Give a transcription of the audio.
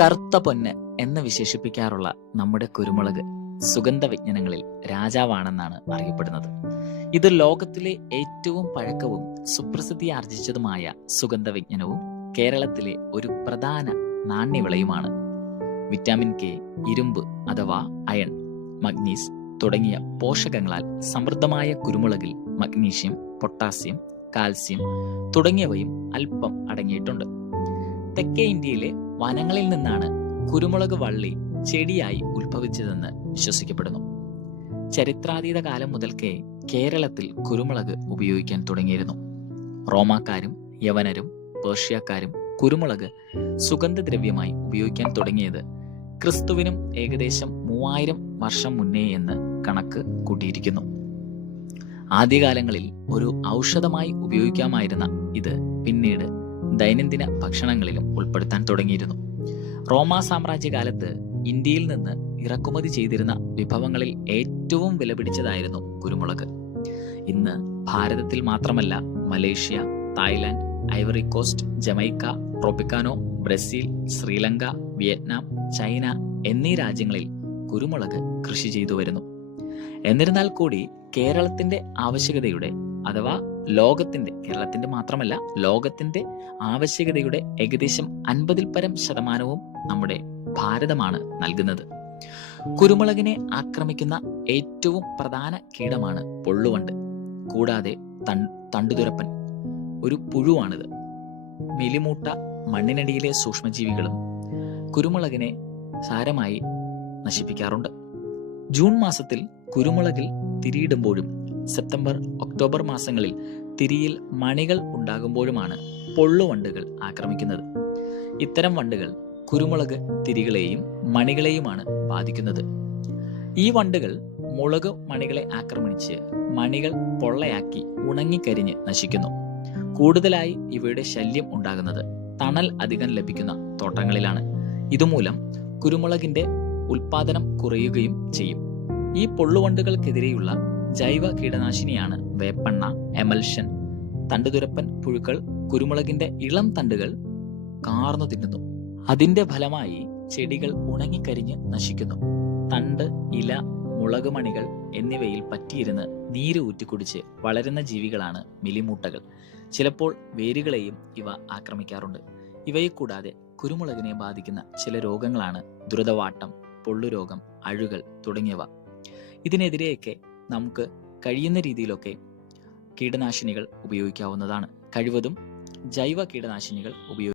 കറുത്ത പൊന്ന് എന്ന് വിശേഷിപ്പിക്കാറുള്ള നമ്മുടെ കുരുമുളക് സുഗന്ധ വിജ്ഞാനങ്ങളിൽ രാജാവാണെന്നാണ് അറിയപ്പെടുന്നത്. ഇത് ലോകത്തിലെ ഏറ്റവും പഴക്കവും സുപ്രസിദ്ധി ആർജിച്ചതുമായ സുഗന്ധ വിജ്ഞാനവും കേരളത്തിലെ ഒരു പ്രധാന നാണ്യവിളയുമാണ്. വിറ്റാമിൻ കെ ഇരുമ്പ് അഥവാ അയൺ മഗ്നീസ് തുടങ്ങിയ പോഷകങ്ങളാൽ സമൃദ്ധമായ കുരുമുളകിൽ മഗ്നീഷ്യം പൊട്ടാസ്യം കാൽസ്യം തുടങ്ങിയവയും അല്പം അടങ്ങിയിട്ടുണ്ട്. തെക്കേ ഇന്ത്യയിലെ വനങ്ങളിൽ നിന്നാണ് കുരുമുളക് വള്ളി ചെടിയായി ഉത്ഭവിച്ചതെന്ന് വിശ്വസിക്കപ്പെടുന്നു. ചരിത്രാതീത കാലം മുതൽക്കേ കേരളത്തിൽ കുരുമുളക് ഉപയോഗിക്കാൻ തുടങ്ങിയിരുന്നു. റോമാക്കാരും യവനരും പേർഷ്യക്കാരും കുരുമുളക് സുഗന്ധദ്രവ്യമായി ഉപയോഗിക്കാൻ തുടങ്ങിയത് ക്രിസ്തുവിനും ഏകദേശം മൂവായിരം വർഷം മുന്നേ എന്ന് കണക്ക് കൂട്ടിയിരിക്കുന്നു. ആദ്യകാലങ്ങളിൽ ഒരു ഔഷധമായി ഉപയോഗിക്കാമായിരുന്ന ഇത് പിന്നീട് ദൈനംദിന ഭക്ഷണങ്ങളിലും ഉൾപ്പെടുത്താൻ തുടങ്ങിയിരുന്നു. റോമാ സാമ്രാജ്യകാലത്ത് ഇന്ത്യയിൽ നിന്ന് ഇറക്കുമതി ചെയ്തിരുന്ന വിഭവങ്ങളിൽ ഏറ്റവും വിലപിടിച്ചതായിരുന്നു കുരുമുളക്. ഇന്ന് ഭാരതത്തിൽ മാത്രമല്ല Malaysia Thailand ivory coast Jamaica ട്രോപ്പിക്കാനോ Brazil Sri Lanka Vietnam China എന്നീ രാജ്യങ്ങളിൽ കുരുമുളക് കൃഷി ചെയ്തു വരുന്നു. എന്നിരുന്നാൽ കൂടി കേരളത്തിന്റെ ആവശ്യകതയുടെ അഥവാ ലോകത്തിന്റെ കേരളത്തിന്റെ മാത്രമല്ല ലോകത്തിന്റെ ആവശ്യകതയുടെ ഏകദേശം അൻപതിൽ പരം ശതമാനവും നമ്മുടെ ഭാരതമാണ് നൽകുന്നത്. കുരുമുളകിനെ ആക്രമിക്കുന്ന ഏറ്റവും പ്രധാന കീടമാണ് പൊള്ളുവണ്ട്. കൂടാതെ തണ്ടുതുരപ്പൻ ഒരു പുഴുവാണിത്. മെലിമൂട്ട മണ്ണിനടിയിലെ സൂക്ഷ്മജീവികളും കുരുമുളകിനെ സാരമായി നശിപ്പിക്കാറുണ്ട്. ജൂൺ മാസത്തിൽ കുരുമുളകിൽ തിരിയിടുമ്പോഴും സെപ്റ്റംബർ ഒക്ടോബർ മാസങ്ങളിൽ തിരിയിൽ മണികൾ ഉണ്ടാകുമ്പോഴുമാണ് പൊള്ളുവണ്ടുകൾ ആക്രമിക്കുന്നത്. ഇത്തരം വണ്ടുകൾ കുരുമുളക് തിരികളെയും മണികളെയുമാണ് ബാധിക്കുന്നത്. ഈ വണ്ടുകൾ മുളക് മണികളെ ആക്രമിച്ച് മണികൾ പൊള്ളയാക്കി ഉണങ്ങിക്കരിഞ്ഞ് നശിക്കുന്നു. കൂടുതലായി ഇവയുടെ ശല്യം ഉണ്ടാകുന്നത് തണൽ അധികം ലഭിക്കുന്ന തോട്ടങ്ങളിലാണ്. ഇതുമൂലം കുരുമുളകിന്റെ ഉൽപാദനം കുറയുകയും ചെയ്യും. ഈ പൊള്ളുവണ്ടുകൾക്കെതിരെയുള്ള ജൈവ കീടനാശിനിയാണ് വേപ്പെണ്ണ എമൽഷൻ തണ്ടുതുരപ്പൻ പുഴുക്കൾ കുരുമുളകിന്റെ ഇളം തണ്ടുകൾ കാർന്നു തിന്നുന്നു. അതിന്റെ ഫലമായി ചെടികൾ ഉണങ്ങിക്കരിഞ്ഞ് നശിക്കുന്നു. തണ്ട് ഇല മുളക് മണികൾ എന്നിവയിൽ പറ്റിയിരുന്ന് നീര് ഊറ്റിക്കുടിച്ച് വളരുന്ന ജീവികളാണ് മിലിമൂട്ടകൾ. ചിലപ്പോൾ വേരുകളെയും ഇവ ആക്രമിക്കാറുണ്ട്. ഇവയെ കൂടാതെ കുരുമുളകിനെ ബാധിക്കുന്ന ചില രോഗങ്ങളാണ് ദ്രുതവാട്ടം പൊള്ളുരോഗം അഴുകൾ തുടങ്ങിയവ. ഇതിനെതിരെയൊക്കെ നമുക്ക് കഴിയുന്ന രീതിയിലൊക്കെ കീടനാശിനികൾ ഉപയോഗിക്കാവുന്നതാണ്. കഴിവതും ജൈവ കീടനാശിനികൾ ഉപയോഗിക്കുക